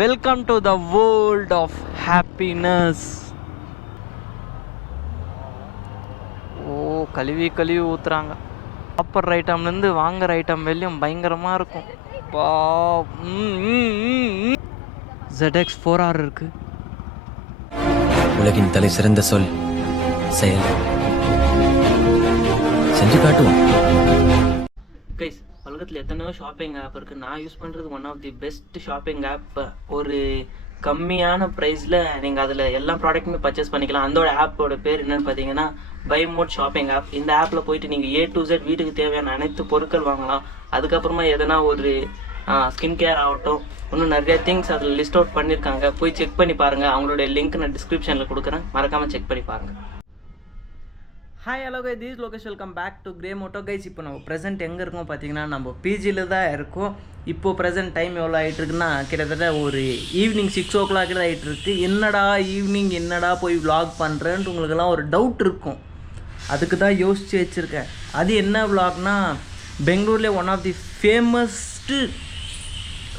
Welcome to the world of happiness. ஓ, கழுவி கழுவி ஊற்றுறாங்க. சாப்பிட்ற ஐட்டம்லேருந்து வாங்குற ஐட்டம் வெளியும் பயங்கரமாக இருக்கும். ZX 4R இருக்கு. உலகின் தலை சிறந்த சொல் செயல். செஞ்சு காட்டுவோம். கைஸ், உலகத்தில் எத்தனையோ ஷாப்பிங் ஆப் இருக்குது. நான் யூஸ் பண்ணுறது one of the best shopping app. ஒரு கம்மியான ப்ரைஸில் நீங்கள் அதில் எல்லா ப்ராடக்ட்டுமே பர்ச்சேஸ் பண்ணிக்கலாம். அதோட ஆப்போட பேர் என்னென்னு பார்த்தீங்கன்னா பை மோட் ஷாப்பிங் ஆப். இந்த ஆப்பில் போயிட்டு நீங்கள் A to Z வீட்டுக்கு தேவையான அனைத்து பொருட்கள் வாங்கலாம். அதுக்கப்புறமா எதனா ஒரு ஸ்கின் கேர் ஆகட்டும், இன்னும் நிறைய திங்ஸ் அதில் லிஸ்ட் அவுட் பண்ணியிருக்காங்க. போய் செக் பண்ணி பாருங்கள். அவங்களுடைய லிங்க் நான் டிஸ்கிரிப்ஷனில் கொடுக்குறேன், மறக்காமல் செக் பண்ணி பாருங்கள். Hi, hello guys, this Lokesh. Welcome back to grey moto guys. இப்போ நம்ம ப்ரெசென்ட் எங்கே இருக்கோம் பார்த்தீங்கன்னா நம்ம பிஜியில் தான் இருக்கோம். இப்போது ப்ரெசென்ட் டைம் எவ்வளோ ஆகிட்டுருக்குன்னா கிட்டத்தட்ட ஒரு ஈவினிங் 6 o'clock தான் ஆகிட்டுருக்கு. என்னடா ஈவினிங், என்னடா போய் vlog பண்ணுறேன்ட்டு உங்களுக்கெல்லாம் ஒரு டவுட் இருக்கும். அதுக்கு தான் யோசித்து வச்சுருக்கேன். அது என்ன vlogனா, பெங்களூர்லேயே ஒன் ஆஃப் தி ஃபேமஸ்ட்டு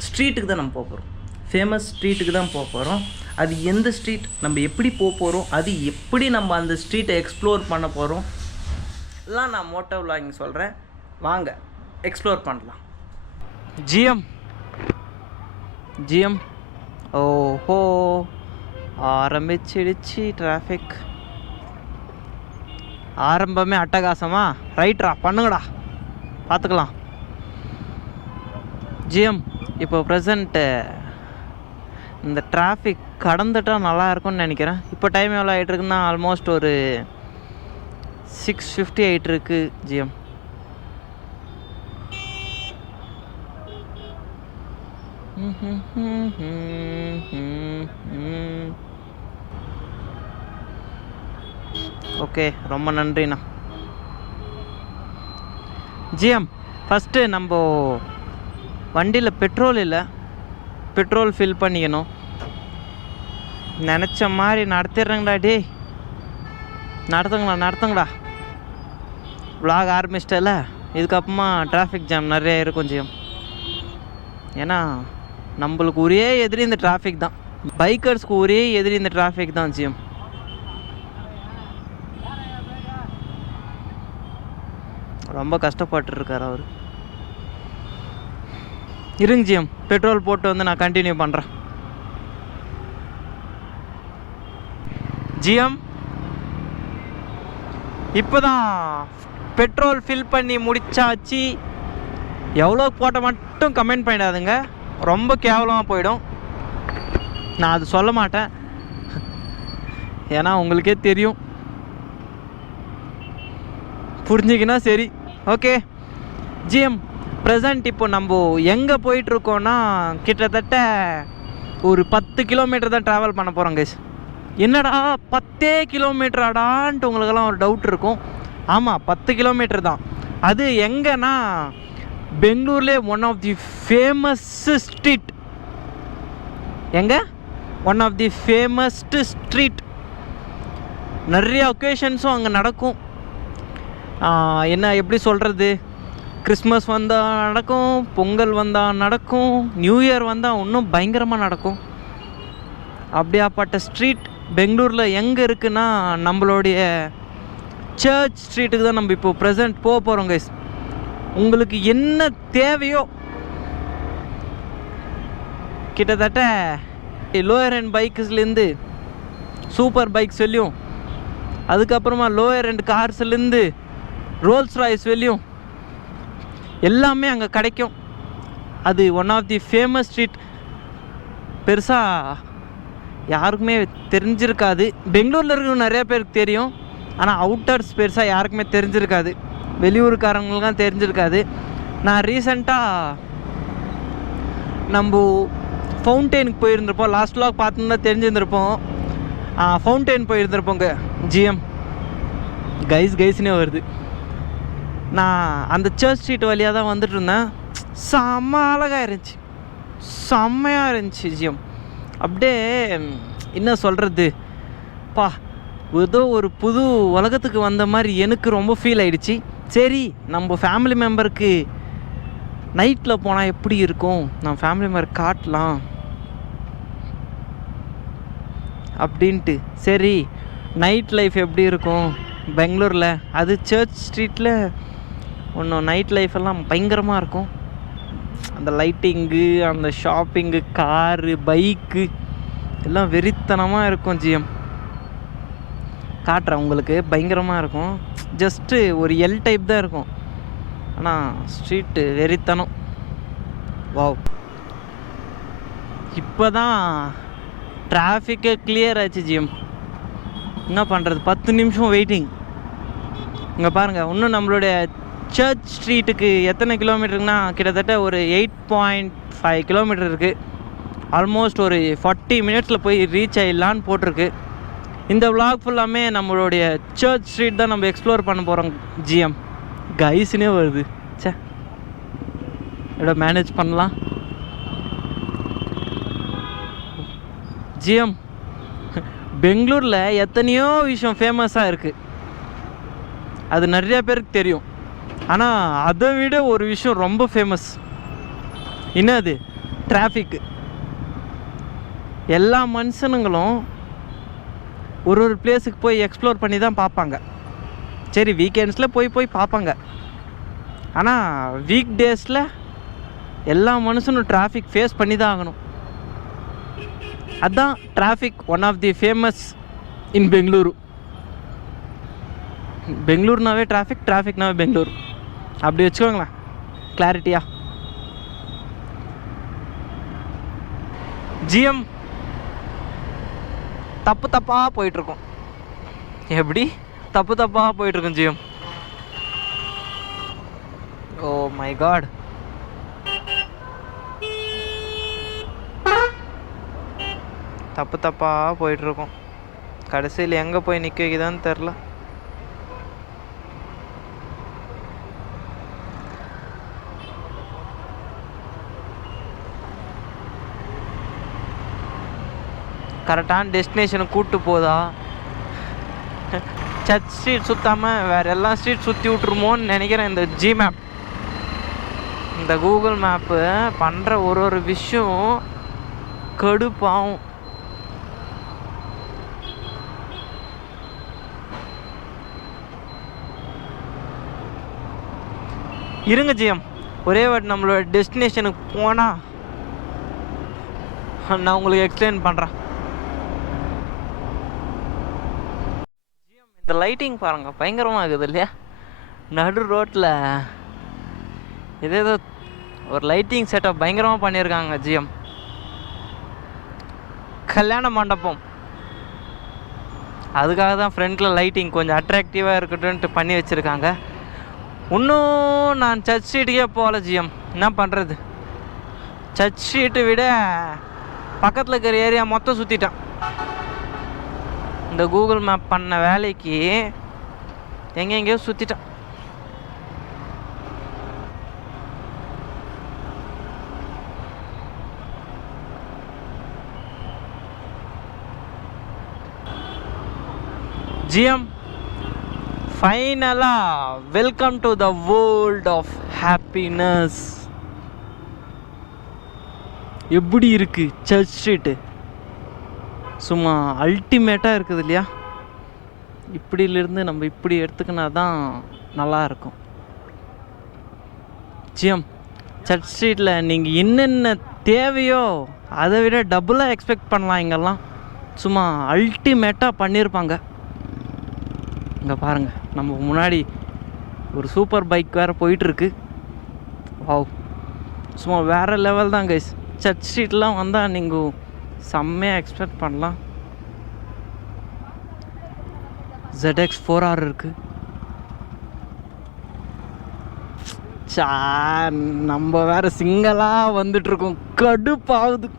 ஸ்ட்ரீட்டுக்கு தான் நம்ம போக போகிறோம். ஃபேமஸ் ஸ்ட்ரீட்டுக்கு தான் போக போகிறோம். அது எந்த ஸ்ட்ரீட், நம்ம எப்படி போக போகிறோம், அது எப்படி நம்ம அந்த ஸ்ட்ரீட்டை எக்ஸ்ப்ளோர் பண்ண போகிறோம் எல்லாம் நான் மோட்டோ vlogging சொல்கிறேன். வாங்க எக்ஸ்ப்ளோர் பண்ணலாம். ஜிஎம் ஓஹோ, ஆரம்பிச்சிடுச்சு டிராஃபிக். ஆரம்பமே அட்டகாசமா? ரைட்ரா, பண்ணுங்கடா, பார்த்துக்கலாம். ஜிஎம் இப்போ ப்ரெசண்ட்டு இந்த டிராஃபிக் கடந்துட்டால் நல்லா இருக்கும்னு நினைக்கிறேன். இப்போ டைம் எவ்வளோ ஆகிட்டுருக்குன்னா ஆல்மோஸ்ட் ஒரு 6:50 ஆகிட்டுருக்கு. ஜிஎம் ஓகே, ரொம்ப நன்றிண்ணா. ஜிஎம் ஃபஸ்ட்டு நம்ம வண்டியில் பெட்ரோல் இல்லை, பெட்ரோல் ஃபில் பண்ணிக்கணும். நினச்ச மாதிரி நடத்திடுறேங்கடா. டேய், நடத்துங்கடா. vlog ஆரம்பிச்சிட்டல, இதுக்கப்புறமா டிராஃபிக் ஜாம் நிறைய இருக்கும் ஜிஎம். ஏன்னா நம்மளுக்கு ஒரே எதிரி இந்த டிராஃபிக் தான். பைக்கர்ஸ்க்கு ஒரே எதிரி இந்த டிராஃபிக் தான் ஜிஎம். ரொம்ப கஷ்டப்பட்டுருக்கார் அவர். இருங்க ஜிஎம், பெட்ரோல் போட்டு வந்து நான் கண்டினியூ பண்ணுறேன். ஜிஎம் இப்போ தான் பெட்ரோல் ஃபில் பண்ணி முடிச்சாச்சு. எவ்வளோ போட்ட மட்டும் கமெண்ட் பண்ணிடாதுங்க, ரொம்ப கேவலமாக போயிடும். நான் அது சொல்ல மாட்டேன், ஏன்னா உங்களுக்கே தெரியும். புரிஞ்சிக்கினா சரி. ஓகே ஜிஎம், ப்ரெசண்ட் இப்போ நம்ம எங்கே போயிட்டுருக்கோன்னா கிட்டத்தட்ட ஒரு 10 கிலோமீட்டர் தான் ட்ராவல் பண்ண போகிறோம் கைஸ். என்னடா 10 கிலோமீட்டராடான்ட்டு உங்களுக்கெல்லாம் ஒரு டவுட் இருக்கும். ஆமாம், 10 கிலோமீட்டர் தான். அது எங்கன்னா பெங்களூர்லேயே one of the famous street. எங்கே? One of the famous street. நிறைய ஒகேஷன்ஸும் அங்கே நடக்கும். என்ன எப்படி சொல்கிறது, கிறிஸ்மஸ் வந்தால் நடக்கும், பொங்கல் வந்தால் நடக்கும், நியூ இயர் வந்தால் இன்னும் பயங்கரமாக நடக்கும். அப்படியாப்பட்ட ஸ்ட்ரீட் பெங்களூரில் எங்கே இருக்குன்னா நம்மளுடைய சர்ச் ஸ்ட்ரீட்டுக்கு தான் நம்ம இப்போ ப்ரெசென்ட் போக போகிறோம் கைஸ். உங்களுக்கு என்ன தேவையோ, கிட்டத்தட்ட லோயர் எண்ட் பைக்ஸ்லேருந்து சூப்பர் பைக்ஸ் வெளியும், அதுக்கப்புறமா லோயர் எண்ட் கார்ஸ்லேருந்து ரோல்ஸ் ராய்ஸ் வெளியும் எல்லாமே அங்கே கிடைக்கும். அது one of the famous street. பெருசாக யாருக்குமே தெரிஞ்சிருக்காது. பெங்களூரில் இருக்கிற நிறைய பேருக்கு தெரியும், ஆனால் அவுட்டர்ஸ் பெருசாக யாருக்குமே தெரிஞ்சிருக்காது. வெளியூருக்காரங்களுக்கும் தெரிஞ்சிருக்காது. நான் ரீசெண்டாக நம்ம ஃபவுண்டெயினுக்கு போயிருந்திருப்போம். லாஸ்ட் vlog பார்த்துருந்தா தெரிஞ்சிருந்திருப்போம். Fountain போயிருந்திருப்போங்க GM. கைஸ்னே வருது. நான் அந்த சர்ச் ஸ்ட்ரீட் வழியாக தான் வந்துட்டு இருந்தேன். செம்ம அழகாக இருந்துச்சு, செம்மையாக இருந்துச்சு ஜிஎம். அப்படியே என்ன சொல்கிறது, ஏதோ ஒரு புது உலகத்துக்கு வந்த மாதிரி எனக்கு ரொம்ப ஃபீல் ஆகிடுச்சு. சரி, நம்ம ஃபேமிலி மெம்பருக்கு நைட்டில் போனால் எப்படி இருக்கும், நம்ம ஃபேமிலி மெம்பர் காட்டலாம் அப்படின்ட்டு. சரி நைட் லைஃப் எப்படி இருக்கும் பெங்களூரில், அது சர்ச் ஸ்ட்ரீட்டில் ஒன்றும் நைட் லைஃப் எல்லாம் பயங்கரமாக இருக்கும். அந்த லைட்டிங்கு, அந்த ஷாப்பிங்கு, காரு, பைக்கு எல்லாம் வெறித்தனமாக இருக்கும். ஜிஎம் காட்டுறேன் உங்களுக்கு, பயங்கரமாக இருக்கும். ஜஸ்ட்டு ஒரு எல் டைப் தான் இருக்கும், ஆனால் ஸ்ட்ரீட்டு வெறித்தனம். வாவ். இப்போ தான் டிராஃபிக்கே கிளியர் ஆச்சு ஜிஎம். என்ன பண்ணுறது, 10 நிமிஷம் வெயிட்டிங். இங்கே பாருங்கள், இன்னும் நம்மளுடைய சர்ச் ஸ்ட்ரீட்டுக்கு எத்தனை கிலோமீட்டருக்குன்னா கிட்டத்தட்ட ஒரு 8.5 கிலோமீட்டர் இருக்குது. ஆல்மோஸ்ட் ஒரு 40 மினிட்ஸில் போய் ரீச் ஆகிடலான்னு போட்டிருக்கு. இந்த விளாக் ஃபுல்லாமே நம்மளுடைய சர்ச் ஸ்ட்ரீட் தான் நம்ம எக்ஸ்ப்ளோர் பண்ண போகிறோம் ஜிஎம். கைஸ்னே வருது, சே எவ்வளோ மேனேஜ் பண்ணலாம் ஜிஎம். பெங்களூரில் எத்தனையோ விஷயம் ஃபேமஸாக இருக்குது, அது நிறையா பேருக்கு தெரியும். ஆனால் அதை விட ஒரு விஷயம் ரொம்ப ஃபேமஸ். என்னது? டிராஃபிக்கு. எல்லா மனுஷனுங்களும் ஒரு பிளேஸுக்கு போய் எக்ஸ்ப்ளோர் பண்ணி தான் பார்ப்பாங்க. சரி வீக்கெண்ட்ஸில் போய் பார்ப்பாங்க. ஆனால் வீக் டேஸில் எல்லா மனுஷனும் டிராஃபிக் ஃபேஸ் பண்ணி தான் ஆகணும். அதுதான் traffic one of the famous in Bengaluru. பெங்களூர்னாவே டிராஃபிக்னாவே பெங்களூர், அப்படி வச்சுக்கோங்களேன் கிளாரிட்டியா. ஜிஎம் தப்பாக போயிட்டுருக்கோம். எப்படி தப்பாக போயிட்டுருக்கோம் ஜிஎம்? Oh my God. தப்பாக போயிட்டுருக்கோம். கடைசியில் எங்கே போய் நிற்க வைக்குதான்னு தெரில. கரெக்டான டெஸ்டினேஷனை கூப்பிட்டு போதா, சர்ச் ஸ்ட்ரீட் சுற்றாமல் வேறு எல்லா ஸ்ட்ரீட் சுற்றி விட்ருமோன்னு நினைக்கிறேன். இந்த ஜி மேப், இந்த கூகுள் மேப்பு பண்ணுற ஒரு விஷயம் கடுப்பாகும். இருங்க ஜிஎம், ஒரே வாட்டி நம்மளோட டெஸ்டினேஷனுக்கு போனால் நான் உங்களுக்கு எக்ஸ்பிளைன் பண்ணுறேன். இந்த லைட்டிங் பாருங்கள், பயங்கரமாக இருக்குது இல்லையா? நடு ரோட்டில் ஏதோ ஒரு லைட்டிங் செட்டப் பயங்கரமாக பண்ணியிருக்காங்க ஜிஎம். கல்யாண மண்டபம், அதுக்காக தான் ஃப்ரண்ட்டில் லைட்டிங் கொஞ்சம் அட்ராக்டிவாக இருக்கட்டும்ன்ட்டு பண்ணி வச்சுருக்காங்க. இன்னும் நான் சர்ச் ஸ்ட்ரீட்டுக்கே போகல ஜிஎம். என்ன பண்ணுறது, சர்ச் ஸ்ட்ரீட்டை விட பக்கத்தில் இருக்கிற ஏரியா மொத்தம் சுற்றிட்டேன். இந்த கூகுள் மேப் பண்ண வேலைக்கு எங்கெங்கேயோ சுற்றிட்டேன். ஜிஎம் ஃபைனலாக welcome to the world of happiness. எப்படி இருக்குது சர்ச் ஸ்ட்ரீட்டு? சும்மா அல்டிமேட்டாக இருக்குது இல்லையா? இப்படியிலிருந்து நம்ம இப்படி எடுத்துக்கினா தான் நல்லாயிருக்கும். ஜிஎம் சர்ச் ஸ்ட்ரீட்டில் நீங்கள் என்னென்ன தேவையோ அதை விட டபுளாக எக்ஸ்பெக்ட் பண்ணலாம். இங்கெல்லாம் சும்மா அல்டிமேட்டாக பண்ணியிருப்பாங்க. இங்கே பாருங்கள், நம்ம முன்னாடி ஒரு சூப்பர் பைக் வேறு போயிட்டுருக்கு. வாவ், சும்மா வேறு லெவல் தான் கைஸ். சர்ச் ஸ்ட்ரீட்லாம் வந்தால் நீங்கள் செம்மையாக எக்ஸ்பெக்ட் பண்ணலாம். ZX 4R இருக்குது. நம்ம வேறு சிங்கலாக வந்துட்டுருக்கோம், கடுப்பாகுது.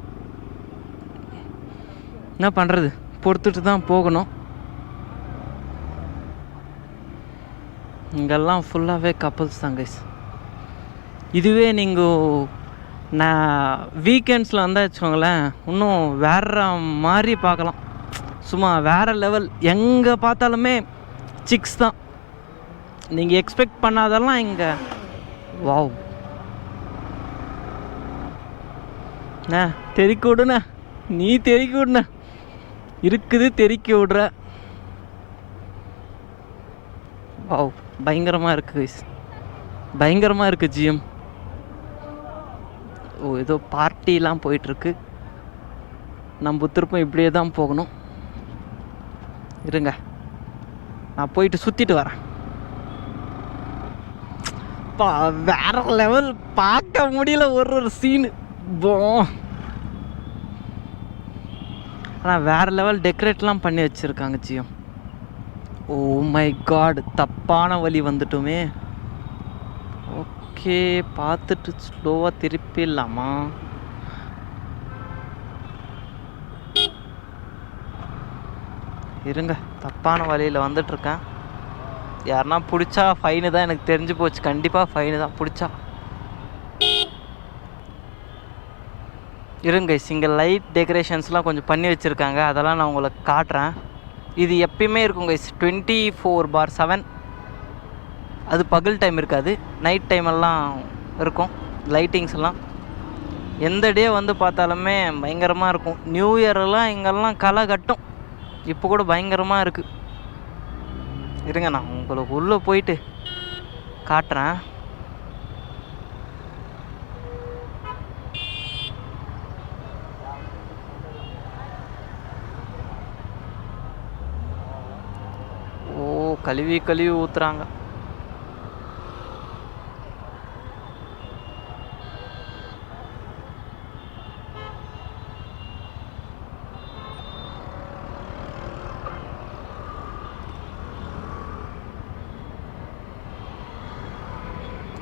என்ன பண்ணுறது, பொறுத்துட்டு தான் போகணும். இங்கெல்லாம் ஃபுல்லாகவே கப்புள்ஸ் தான் கைஸ். இதுவே நீங்கள் நான் வீக்கெண்ட்ஸில் வந்தால் வச்சுக்கோங்களேன், இன்னும் வேறு மாதிரி பார்க்கலாம். சும்மா வேறு லெவல். எங்கே பார்த்தாலுமே சிக்ஸ் தான், நீங்கள் எக்ஸ்பெக்ட் பண்ணாதெல்லாம் இங்கே. வாவ், தெறிக்க விடுண்ணே, நீ தெறிக்க விடுண்ணே. இருக்குது தெறிக்க விடுற. வாவ், பயங்கரமாக இருக்குது கைஸ், பயங்கரமாக இருக்குது ஜிஎம். ஓ, ஏதோ பார்ட்டிலாம் போயிட்டுருக்கு. நம்ம திருப்பம் இப்படியே தான் போகணும். இருங்க, நான் போயிட்டு சுற்றிட்டு வரேன். வேற லெவல், பார்க்க முடியல ஒரு சீனு. ஆனால் வேற லெவல் டெக்கரேட்லாம் பண்ணி வச்சுருக்காங்க ஜிஎம். ஓ மை காட், தப்பான வழி வந்துட்டோமே. ஓகே, பார்த்துட்டு ஸ்லோவாக திருப்பிடலாமா? இருங்க, தப்பான வழியில் வந்துட்டுருக்கேன். யாருன்னா பிடிச்சா ஃபைனு தான், எனக்கு தெரிஞ்சு போச்சு. கண்டிப்பாக ஃபைனு தான் பிடிச்சா. இருங்க, இங்கே லைட் டெக்கரேஷன்ஸ்லாம் கொஞ்சம் பண்ணி வச்சுருக்காங்க, அதெல்லாம் நான் உங்களுக்கு காட்டுறேன். இது எப்பயுமே இருக்கும் கைஸ், 24/7. அது பகல் டைம் இருக்காது, நைட் டைமெல்லாம் இருக்கும் லைட்டிங்ஸ் எல்லாம். எந்த டே வந்து பார்த்தாலுமே பயங்கரமாக இருக்கும். நியூ இயரெல்லாம் இங்கெல்லாம் களை கட்டும். இப்போ கூட பயங்கரமாக இருக்குது. இருங்க, நான் உங்களுக்கு உள்ளே போயிட்டு காட்டுறேன். ஓ, கழுவி கழுவி ஊற்றுறாங்க.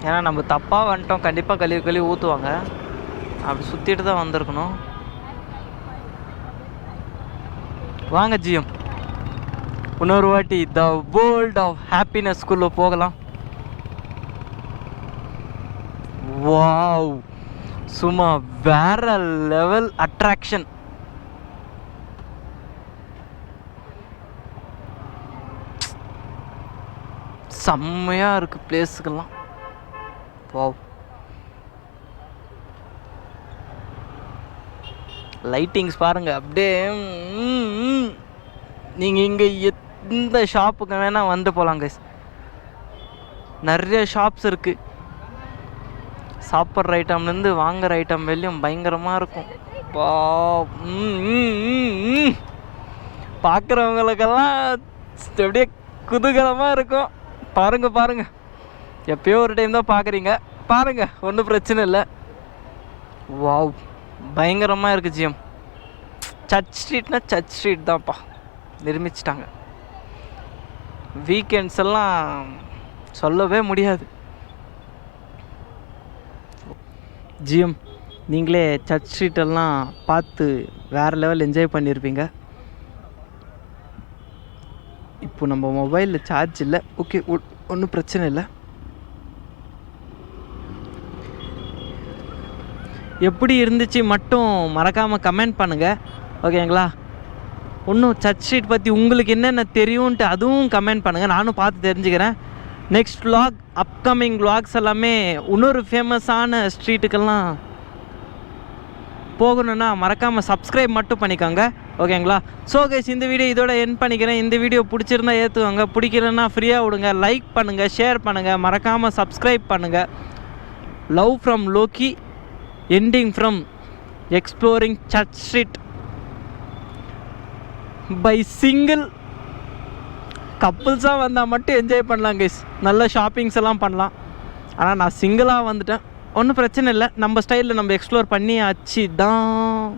ஏன்னா நம்ம தப்பாக வந்துட்டோம், கண்டிப்பாக கழுவி கழுவி ஊற்றுவாங்க. அப்படி சுற்றிட்டு தான் வந்திருக்கணும். வாங்க ஜிஎம், இன்னொரு வாட்டி த வேர்ல்ட் ஆஃப் ஹாப்பினஸ்குள்ளே போகலாம். வாவ், சும்மா வேற லெவல் அட்ராக்ஷன். செம்மையாக இருக்குது பிளேஸுக்கெல்லாம். வாவ், லைட்டிங்ஸ் பாருங்க அப்படியே. நீங்கள் இங்கே எந்த ஷாப்புக்கு வேணால் வந்து போகலாம் கைஸ். நிறைய ஷாப்ஸ் இருக்குது. சாப்பிட்ற ஐட்டம்லேருந்து வாங்குகிற ஐட்டம் வெளியும் பயங்கரமாக இருக்கும். பார்க்குறவங்களுக்கெல்லாம் அப்படியே குதூகலமாக இருக்கும். பாருங்கள் பாருங்கள், எப்பயோ ஒரு டைம் தான் பார்க்குறீங்க, பாருங்கள், ஒன்றும் பிரச்சனை இல்லை. வாவ், பயங்கரமாக இருக்குது ஜிஎம். சர்ச் ஸ்ட்ரீட்னா சர்ச் ஸ்ட்ரீட் தான்ப்பா, நிர்மிச்சிட்டாங்க. வீக்கெண்ட்ஸ் எல்லாம் சொல்லவே முடியாது. ஜிஎம், நீங்களே சர்ச் ஸ்ட்ரீட்டெல்லாம் பார்த்து வேறு லெவல் என்ஜாய் பண்ணியிருப்பீங்க. இப்போ நம்ம மொபைலில் சார்ஜ் இல்லை. ஓகே, ஒன்றும் பிரச்சனை இல்லை. எப்படி இருந்துச்சு மட்டும் மறக்காமல் கமெண்ட் பண்ணுங்கள், ஓகேங்களா? இன்னும் சர்ச் ஸ்ட்ரீட் பற்றி உங்களுக்கு என்னென்ன தெரியும்ன்ட்டு அதுவும் கமெண்ட் பண்ணுங்கள், நானும் பார்த்து தெரிஞ்சுக்கிறேன். நெக்ஸ்ட் vlog, அப்கமிங் vlogs எல்லாமே இன்னொரு ஃபேமஸான ஸ்ட்ரீட்டுக்கெல்லாம் போகணுன்னா மறக்காமல் சப்ஸ்கிரைப் மட்டும் பண்ணிக்கோங்க, ஓகேங்களா? ஸோ கைஸ், இந்த வீடியோ இதோட எண்ட் பண்ணிக்கிறேன். இந்த வீடியோ பிடிச்சிருந்தா ஏற்றுவாங்க, பிடிக்கலன்னா ஃப்ரீயாக விடுங்க. லைக் பண்ணுங்கள், ஷேர் பண்ணுங்கள், மறக்காமல் சப்ஸ்கிரைப் பண்ணுங்கள். Love from Loki, ending from exploring church street by single. கப்புள்ஸாக வந்தால் மட்டும் என்ஜாய் பண்ணலாம் கைஸ், நல்ல ஷாப்பிங்ஸ் எல்லாம் பண்ணலாம். ஆனால் நான் சிங்கிளாக வந்துட்டேன், ஒன்றும் பிரச்சனை இல்லை. நம்ம ஸ்டைலில் நம்ம எக்ஸ்ப்ளோர் பண்ணி ஆச்சு தான்.